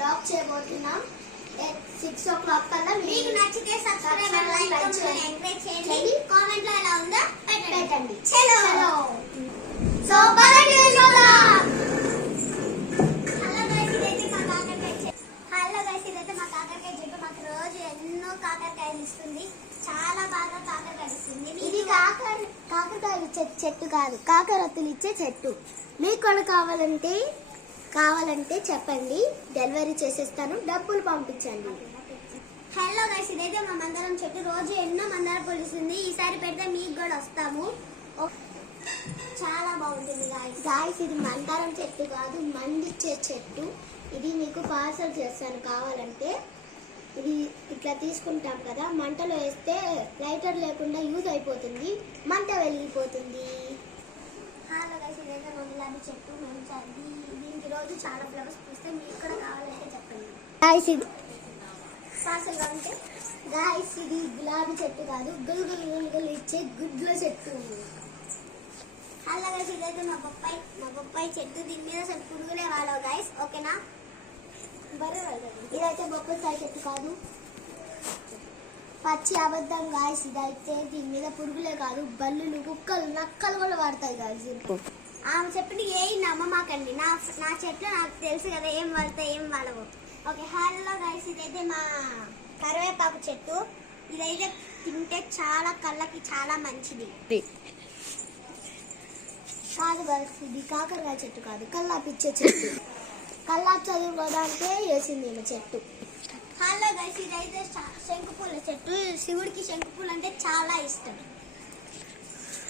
Blog చేయబోతున్నాం 6 o'clock కల్లా. మీకు నచ్చితే సబ్స్క్రైబ్ లైక్ ఎంకరేజ్ చేయండి. కామెంట్ లో ఎలా ఉందో పెట్టండి. చలో సో పదండి వెళ్దాం. హలో గైస్, ఇదైతే మా కాకరకాయ చెట్టు. మాకు రోజు ఎన్నో కాకరకాయలు ఇస్తుంది. చాలా బాగా కాకరకాయలు ఇస్తుంది. ఇది కాకరకాయలు ఇచ్చే చెట్టు కాదు, కాకరొత్తులు ఇచ్చే చెట్టు. మీకు కూడా కావాలంటే చెప్పండి, డెలివరీ చేసేస్తాను, డబ్బులు పంపించండి. హలో గైస్, ఇదైతే మా మందారం చెట్టు. రోజు ఎన్నో మందారం పొలుస్తుంది. ఈసారి పెడితే మీకు కూడా వస్తాము. చాలా బాగుంటుంది గాయస్. ఇది మందారం చెట్టు కాదు, మండిచ్చే చెట్టు. ఇది మీకు పార్సల్ చేస్తాను కావాలంటే. ఇది ఇట్లా తీసుకుంటాం కదా, మంటలో వేస్తే లైటర్ లేకుండా యూజ్ అయిపోతుంది, మంట వెలిగిపోతుంది. హలో గైస్, ఇదైతే మా గులాబీ చెట్టు. దీనికి రోజు చాలా ఫ్లవర్స్ పూస్తే మీకు కూడా కావాలంటే చెప్పండి. గాయస్ ఇది పార్సల్ కావాలంటే. గాయస్ ఇది గులాబీ చెట్టు కాదు, గుల్గులు ఇచ్చే గుడ్ల చెట్టు. హలో గైస్, ఇదైతే మా బొప్పాయి చెట్టు. దీని మీద అసలు పురుగులే వాడవు గైస్, ఓకేనా? ఇదైతే బొప్పాయి చెట్టు కాదు, పచ్చి అబద్ధం గాయస్. ఇదైతే దీని మీద పురుగులే కాదు, బల్లులు, కుక్కలు, నక్కలు కూడా వాడతాయి గాయస్. ఆమె చెట్టుని ఏం నమ్మమాకండి. నా చెట్లు నాకు తెలుసు కదా, ఏం వాడతాయి ఏం వాడవు. ఓకే. హలో గైస్, ఇదైతే మా కరివేపాకు చెట్టు. ఇదైతే తింటే చాలా కళ్ళకి చాలా మంచిది. కాదు గాయస్, ఇది కాకరకాయ చెట్టు కాదు, కల్లాపిచ్చే చెట్టు. కల్లాపు చదువుకోవడానికే వేసింది ఈమె చెట్టు. హలో గైస్, ఇదైతే శంకుపూల చెట్టు. శివుడికి శంకుపూలు అంటే చాలా ఇష్టం.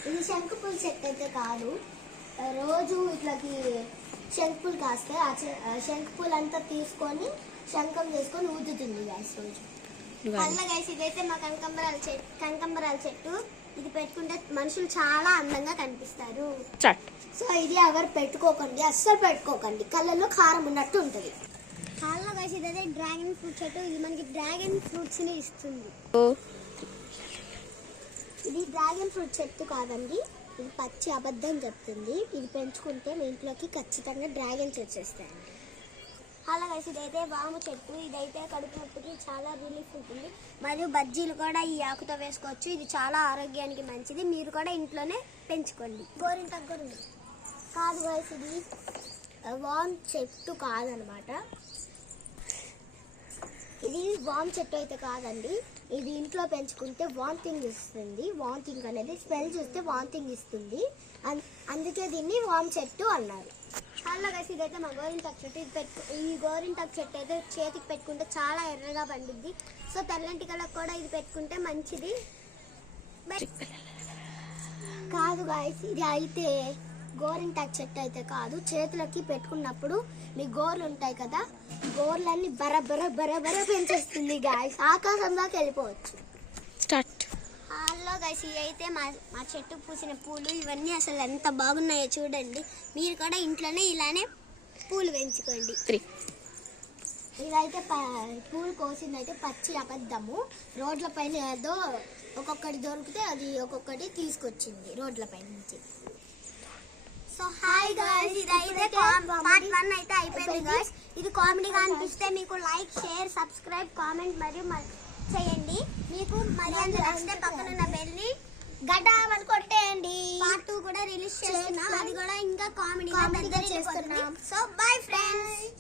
ఇది శంకుపూల చెట్టు అయితే కాదు, రోజు ఇట్లాకి శంకుపూలు కాస్తే ఆ శంకుపూలు అంతా తీసుకొని శంఖం చేసుకొని ఊదుతుంది గాయస్ రోజు. హలో గైస్, ఇదైతే మా కనకంబరాల చెట్టు. ఇది పెట్టుకుంటే మనుషులు చాలా అందంగా కనిపిస్తారు. సో ఇది ఎవరు పెట్టుకోకండి, అస్సలు పెట్టుకోకండి, కళ్ళల్లో కారం ఉన్నట్టు ఉంటుంది. హలో గైస్, ఇదైతే డ్రాగన్ ఫ్రూట్ చెట్టు. ఇది మనకి డ్రాగన్ ఫ్రూట్స్ ని ఇస్తుంది. ఇది డ్రాగన్ ఫ్రూట్ చెట్టు కాదండి, ఇది పచ్చి అబద్ధం చెప్తుంది. ఇది పెంచుకుంటే మీ ఇంట్లోకి ఖచ్చితంగా డ్రాగన్స్ వచ్చేస్తాయండి. హలో గైస్, ఇదైతే వాము చెట్టు. ఇదైతే కడుపు నొప్పికి చాలా రిలీఫ్ ఉంటుంది. మరియు బజ్జీలు కూడా ఈ ఆకుతో వేసుకోవచ్చు. ఇది చాలా ఆరోగ్యానికి మంచిది. మీరు కూడా ఇంట్లోనే పెంచుకోండి. గోరింటాకు కాదు గైస్, ఇది వామ్ చెట్టు కాదనమాట. ఇది వామ్ చెట్టు అయితే కాదండి. ఇది ఇంట్లో పెంచుకుంటే వామిటింగ్ ఇస్తుంది. వామిటింగ్ అనేది స్మెల్ చూస్తే వామిటింగ్ ఇస్తుంది, అందుకే దీన్ని వామ్ చెట్టు అన్నారు. హలో గైస్, ఇదైతే మా గోరింటాకు చెట్టు. ఈ గోరింటాకు చెట్టు అయితే చేతికి పెట్టుకుంటే చాలా ఎర్రగా పండుద్ది. సో తెల్లంటి కలర్ కూడా ఇది పెట్టుకుంటే మంచిది. కాదు గాయస్, ఇది అయితే గోరింటాకు చెట్టు అయితే కాదు. చేతులకి పెట్టుకున్నప్పుడు మీ గోర్లు ఉంటాయి కదా, గోర్లన్నీ బరబర పెంచేస్తుంది గాయస్, ఆకాశంలోకి వెళ్ళిపోవచ్చు. హలో గైస్, ఇవి అయితే మా చెట్టు పూసిన పూలు. ఇవన్నీ అసలు ఎంత బాగున్నాయో చూడండి. మీరు కూడా ఇంట్లోనే ఇలానే పూలు పెంచుకోండి. ఇదైతే పూలు కోసిందైతే పచ్చి అబద్ధము. రోడ్ల పైన ఏదో ఒక్కొక్కటి దొరికితే అది ఒక్కొక్కటి తీసుకొచ్చింది రోడ్ల పైన నుంచి. సో హాయ్ గైస్, ఇదైతే పార్ట్ 1 అయితే అయిపోయింది గైస్. ఇది కామెడీగా అనిపిస్తే మీకు లైక్, షేర్, సబ్స్క్రైబ్, కామెంట్ మరియు చేయండి. మీకు మరి అంత నచ్చితే పక్కనున్న బెల్ని గడ్డామని కొట్టేయండి. పార్ట్ 2 కూడా రిలీజ్ చేస్తున్నాం. అది కూడా ఇంకా కామెడీగా చేస్తున్నాం. So bye friends.